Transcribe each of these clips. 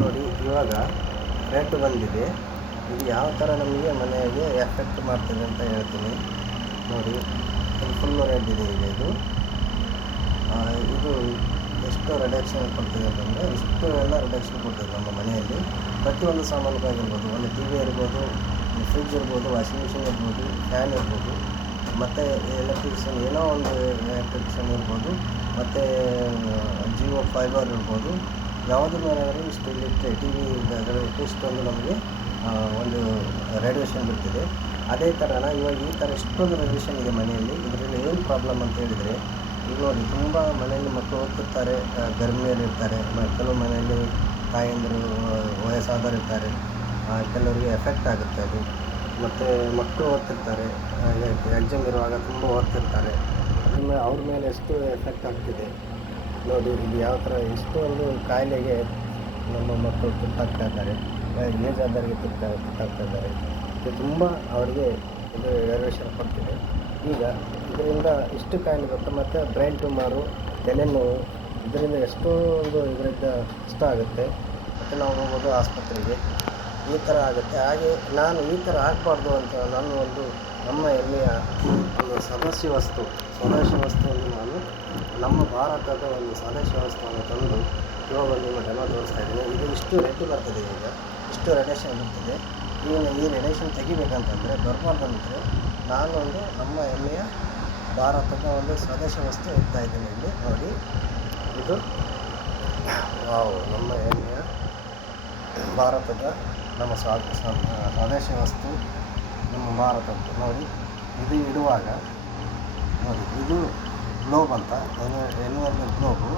ನೋಡಿ ಇವಾಗ ರೆಡ್ ಬಂದಿದೆ. ಇದು ಯಾವ ಥರ ನಮಗೆ ಮನೆಗೆ ಎಫೆಕ್ಟ್ ಮಾಡ್ತದೆ ಅಂತ ಹೇಳ್ತೀನಿ. ನೋಡಿ ಇದು ಫುಲ್ಲು ರೆಡ್ ಇದೆ. ಈಗ ಇದು ಎಷ್ಟು ರಿಡಕ್ಷನ್ ಕೊಡ್ತದೆ ಅಂತಂದರೆ ಇಷ್ಟು ಎಲ್ಲ ರಿಡಕ್ಷನ್ ಕೊಡ್ತದೆ ನಮ್ಮ ಮನೆಯಲ್ಲಿ. ಪ್ರತಿಯೊಂದು ಸಾಮಾನುಗಳಾಗಿರ್ಬೋದು, ಒಂದು ಟಿ ವಿ ಇರ್ಬೋದು, ಒಂದು ಫ್ರಿಡ್ಜ್ ಇರ್ಬೋದು, ವಾಷಿಂಗ್ ಮಿಷಿನ್ ಇರ್ಬೋದು, ಫ್ಯಾನ್ ಇರ್ಬೋದು, ಮತ್ತು ಎಲೆಕ್ಟ್ರಿಷಿಯನ್ ಏನೋ ಒಂದು ಎಲೆಕ್ಟ್ರಿಷಿಯನ್ ಇರ್ಬೋದು, ಮತ್ತು ಜಿಯೋ ಫೈಬರ್ ಇರ್ಬೋದು, ಯಾವುದ್ರ ಮೇಲೆ ಇಷ್ಟು ಟಿ ವಿ ಇಷ್ಟೊಂದು ನಮಗೆ ಒಂದು ರೇಡಿಯೇಷನ್ ಬಿಡ್ತಿದೆ. ಅದೇ ಥರನ ಇವಾಗ ಈ ಥರ ಎಷ್ಟೊಂದು ರೇಡಿಯೇಷನ್ ಇದೆ ಮನೆಯಲ್ಲಿ. ಇದರಲ್ಲಿ ಏನು ಪ್ರಾಬ್ಲಮ್ ಅಂತ ಹೇಳಿದರೆ, ಈಗ ನೋಡಿ ತುಂಬ ಮನೆಯಲ್ಲಿ ಮಕ್ಕಳು ಓದ್ತಿರ್ತಾರೆ, ಗರ್ಭಿಣಿಯರಿರ್ತಾರೆ, ಕೆಲವು ಮನೆಯಲ್ಲಿ ತಾಯಂದಿರು ವಯಸ್ಸಾದವರು ಇರ್ತಾರೆ, ಕೆಲವರಿಗೆ ಎಫೆಕ್ಟ್ ಆಗುತ್ತೆ ಅದು. ಮತ್ತು ಮಕ್ಕಳು ಓದ್ತಿರ್ತಾರೆ, ಎಕ್ಸಾಮ್ ಇರುವಾಗ ತುಂಬ ಓದ್ತಿರ್ತಾರೆ, ಅವ್ರ ಮೇಲೆ ಎಷ್ಟು ಎಫೆಕ್ಟ್ ಆಗ್ತಿದೆ ನೋಡಿ. ಇದು ಯಾವ ಥರ ಎಷ್ಟೊಂದು ಕಾಯಿಲೆಗೆ ನಮ್ಮ ಮಕ್ಕಳು ತುತ್ತಾಗ್ತಾ ಇದ್ದಾರೆ, ಏಜ್ ಆದವರಿಗೆ ತುತ್ತಾಗ್ತಾ ಇದ್ದಾರೆ. ಇದು ತುಂಬ ಅವರಿಗೆ ಇದು ರೇಡಿಯೇಷನ್ ಕೊಡ್ತಿದೆ. ಈಗ ಇದರಿಂದ ಇಷ್ಟು ಕಾಯಿಲೆ ಬರುತ್ತೆ. ಮತ್ತು ಬ್ರೈನ್ ಟ್ಯೂಮರು, ತಲೆನೋವು, ಇದರಿಂದ ಇದರಿಂದ ಇಷ್ಟ ಆಗುತ್ತೆ. ಮತ್ತು ನಾವು ಹೋಗೋದು ಆಸ್ಪತ್ರೆಗೆ, ಈ ಥರ ಆಗುತ್ತೆ. ಹಾಗೆ ನಾನು ಈ ಥರ ಆಗಬಾರ್ದು ಅಂತ ನಾನು ನಮ್ಮ ಹೆಮ್ಮೆಯ ಒಂದು ಸ್ವದೇಶಿ ವಸ್ತುವನ್ನು ನಾನು ನಮ್ಮ ಭಾರತದ ಒಂದು ಸ್ವದೇಶಿ ವಸ್ತುವನ್ನು ತಂದು ಇವಾಗ ನಿಮ್ಮ ಡೆಮೋ ತೋರಿಸ್ತಾ ಇದ್ದೀನಿ. ಇದು ಇಷ್ಟು ರೇಟು ಬರ್ತದೆ. ಈಗ ಇಷ್ಟು ರೇಡಿಯೇಷನ್ ಬರ್ತದೆ. ಈ ರೇಡಿಯೇಷನ್ ತೆಗಿಬೇಕಂತಂದರೆ ಬರಬಾರ್ದಂದರೆ ನಾನು ನಮ್ಮ ಹೆಮ್ಮೆಯ ಭಾರತದ ಒಂದು ಸ್ವದೇಶಿ ವಸ್ತು ಇಡ್ತಾ ಇದ್ದೀನಿ. ಇಲ್ಲಿ ನೋಡಿ, ಇದು ನಮ್ಮ ಹೆಮ್ಮೆಯ ಭಾರತದ ನಮ್ಮ ಸ್ವದೇಶಿ ವಸ್ತು ನಮ್ಮ ಭಾರತದ್ದು. ನೋಡಿ, ಇದು ಇಡುವಾಗ ನೋಡಿ, ಇದು ಗ್ಲೋಬ್ ಅಂತ ಎನ್ನುವಲ್ಲಿ ಗ್ಲೋಬು.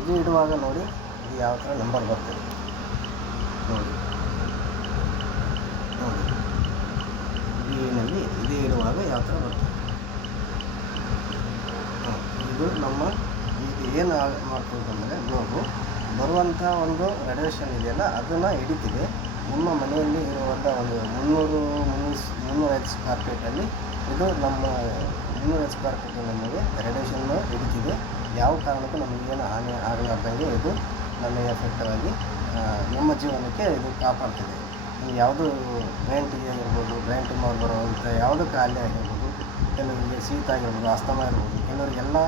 ಇದು ಇಡುವಾಗ ನೋಡಿ, ಇದು ಯಾವ ಥರ ನಂಬರ್ ಬರ್ತದೆ ನೋಡಿ. ಏನಲ್ಲಿ ಇದು ಇಡುವಾಗ ಯಾವ ಥರ ಬರ್ತದೆ. ಇದು ಇದು ಏನು ಮಾಡ್ತದಂದರೆ ಗ್ಲೋಬು ಬರುವಂಥ ಒಂದು ರೇಡಿಯೇಷನ್ ಇದೆಯಲ್ಲ, ಅದನ್ನು ಹಿಡಿತಿದೆ. ನಿಮ್ಮ ಮನೆಯಲ್ಲಿ ಇರುವಂಥ ಒಂದು 300 ಸ್ಕ್ವೇರ್ ಫೀಟಲ್ಲಿ ಇದು ನಮ್ಮ 300 ಸ್ಕ್ವೇರ್ ಫೀಟ್ ನಮಗೆ ರೇಡಿಯೇಷನ್ನು ಹಿಡಿತಿದೆ. ಯಾವ ಕಾರಣಕ್ಕೂ ನಮಗೇನು ಹಾನಿ ಆಗಲಾರ್ದಂಗೆ ಇದು ನಮಗೆ ಎಫೆಕ್ಟಿವಾಗಿ ನಮ್ಮ ಜೀವನಕ್ಕೆ ಇದು ಕಾಪಾಡ್ತಿದೆ. ಯಾವುದು ಬ್ರೈನ್ ಆಗಿರ್ಬೋದು, ಬ್ರೈನ್ ಟ್ಯೂಮರ್ ಬರುವಂಥ ಯಾವುದೂ ಕಾಯಿಲೆ ಆಗಿರ್ಬೋದು, ಕೆಲವರಿಗೆ ಶೀತ ಆಗಿರ್ಬೋದು, ಅಸ್ತಮ ಇರ್ಬೋದು, ಕೆಲವರಿಗೆಲ್ಲ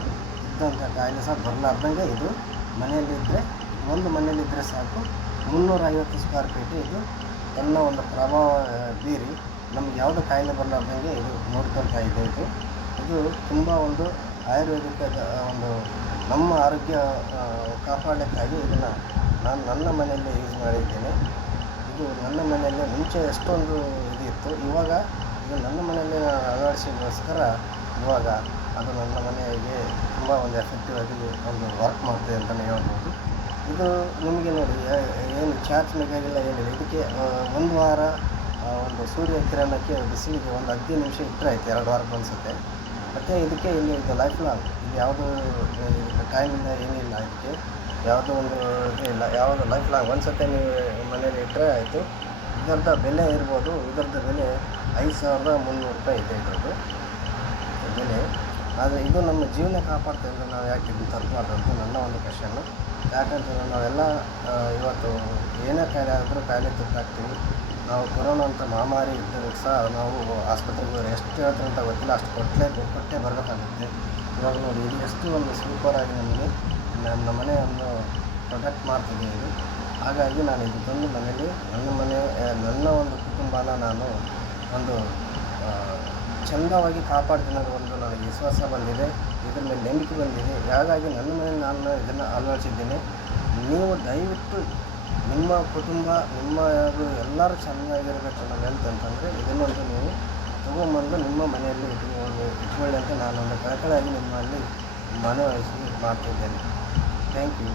ಇದ್ದಂಥ ಕಾಯಿಲೆ ಸಹ ಬರಲಾರ್ದಂಗೆ ಇದು ಮನೆಯಲ್ಲಿದ್ದರೆ ಸಾಕು. 350 ಸ್ಕ್ವೇರ್ ಫೀಟ್ ಇದು ತನ್ನ ಒಂದು ಪ್ರಭಾವ ಬೀರಿ ನಮ್ಗೆ ಯಾವುದೋ ಕಾಯಿಲೆ ಬರಲಾರ್ದಂಗೆ ಇದು ನೋಡ್ಕೊಳ್ತಾ ಇದೆ. ಇದು ತುಂಬ ಒಂದು ಆಯುರ್ವೇದಿಕ ಒಂದು ನಮ್ಮ ಆರೋಗ್ಯ ಕಾಪಾಡಲಿಕ್ಕಾಗಿ ಇದನ್ನು ನಾನು ನನ್ನ ಮನೆಯಲ್ಲೇ ಯೂಸ್ ಮಾಡಿದ್ದೇನೆ. ಇದು ನನ್ನ ಮನೆಯಲ್ಲೇ ಮುಂಚೆ ಎಷ್ಟೊಂದು ಇದಿತ್ತು, ಇವಾಗ ಇದು ನನ್ನ ಮನೆಯಲ್ಲೇ ಅಳವಡಿಸಿಗೋಸ್ಕರ ಇವಾಗ ಅದು ನನ್ನ ಮನೆಗೆ ತುಂಬ ಒಂದು ಎಫೆಕ್ಟಿವ್ ಆಗಿ ಒಂದು ವರ್ಕ್ ಮಾಡ್ತದೆ ಅಂತಲೇ ಹೇಳ್ಬೋದು. ಇದು ನಿಮಗೆ ನೋಡಿ, ಏನು ಚಾರ್ಜ್ ಬೇಕಾಗಿಲ್ಲ, ಏನಿಲ್ಲ. ಇದಕ್ಕೆ ಒಂದು ವಾರ ಒಂದು ಸೂರ್ಯ ಕಿರಣಕ್ಕೆ ಬಿಸಿಲಿಗೆ ಒಂದು 15 ನಿಮಿಷ ಇಟ್ಟರೆ ಆಯ್ತು, 2 ವಾರಕ್ಕೆ ಅನಿಸುತ್ತೆ. ಮತ್ತು ಇದಕ್ಕೆ ಇಲ್ಲಿ ಇದು ಲೈಫ್ ಲಾಂಗ್, ಇದು ಯಾವುದೂ ಟೈಮಿಂದ ಏನಿಲ್ಲ, ಇದಕ್ಕೆ ಯಾವುದೋ ಒಂದು ಇದು ಇಲ್ಲ, ಯಾವುದು ಲೈಫ್ ಲಾಂಗ್. ಒಂದು ಸತಿ ನೀವು ಮನೇಲಿ ಇಟ್ಟರೆ ಆಯಿತು. ಇದರದ್ದು ಬೆಲೆ ಇರ್ಬೋದು, ಇದರದ್ದು ಬೆಲೆ 5300 ರೂಪಾಯಿ ಇದೆ ಇದರದ್ದು ಬೆಲೆ. ಆದರೆ ಇದು ನಮ್ಮ ಜೀವನ ಕಾಪಾಡ್ತೇವೆ. ನಾವು ಯಾಕೆ ಇದು ತರಬಾರ್ದು ಅಂತ ನನ್ನ ಒಂದು ಕ್ವೆಶ್ಚನ್ನು. ಯಾಕಂತಂದರೆ ನಾವೆಲ್ಲ ಇವತ್ತು ಏನೇ ಕಾಯಿಲೆ ಆದರೂ ಕಾಯಿಲೆ ತುತ್ತಾಗ್ತೀವಿ. ನಾವು ಕೊರೋನಾ ಅಂತ ಮಹಾಮಾರಿ ಇದ್ದರೂ ಸಹ ನಾವು ಆಸ್ಪತ್ರೆಗೆ ಎಷ್ಟು ಹೇಳ್ತಾರೆ ಅಂತ ಗೊತ್ತಿಲ್ಲ, ಅಷ್ಟು ಕೊಟ್ಟೇ ಬರಬೇಕಾಗುತ್ತೆ. ಇವಾಗ ನೋಡಿ, ಇದು ಎಷ್ಟು ಒಂದು ಸೂಪರಾಗಿ ನಮಗೆ ನಮ್ಮ ಮನೆಯನ್ನು ಪ್ರೊಟೆಕ್ಟ್ ಮಾಡ್ತಿದೆ ಇದು. ಹಾಗಾಗಿ ನಾನು ಇದು ತಂದು ಮನೇಲಿ ನನ್ನ ಒಂದು ಕುಟುಂಬನ ನಾನು ಒಂದು ಚೆಂದವಾಗಿ ಕಾಪಾಡ್ತೀನಿ ಅನ್ನೋ ಒಂದು ನನಗೆ ವಿಶ್ವಾಸ ಬಂದಿದೆ, ಇದ್ರ ಮೇಲೆ ನಂಬಿಕೆ ಬಂದಿದೆ. ಹಾಗಾಗಿ ನನ್ನ ಮನೇಲಿ ನಾನು ಇದನ್ನು ಅಳವಡಿಸಿದ್ದೇನೆ. ನೀವು ದಯವಿಟ್ಟು ನಿಮ್ಮ ಕುಟುಂಬ ಎಲ್ಲರೂ ಚೆನ್ನಾಗಿರಬೇಕು ಅನ್ನೋ ಅಂತಂದರೆ ಇದನ್ನೊಂದು ನೀವು ತೊಗೊಂಬಂದು ನಿಮ್ಮ ಮನೆಯಲ್ಲಿ ಇಟ್ಕೊಳ್ಳಿ ಅಂತ ನಾನೊಂದು ಕಳಕಳಿಯಾಗಿ ನಿಮ್ಮಲ್ಲಿ ಮನವರಿಸಿ ಮಾಡ್ತಿದ್ದೇನೆ. Thank you.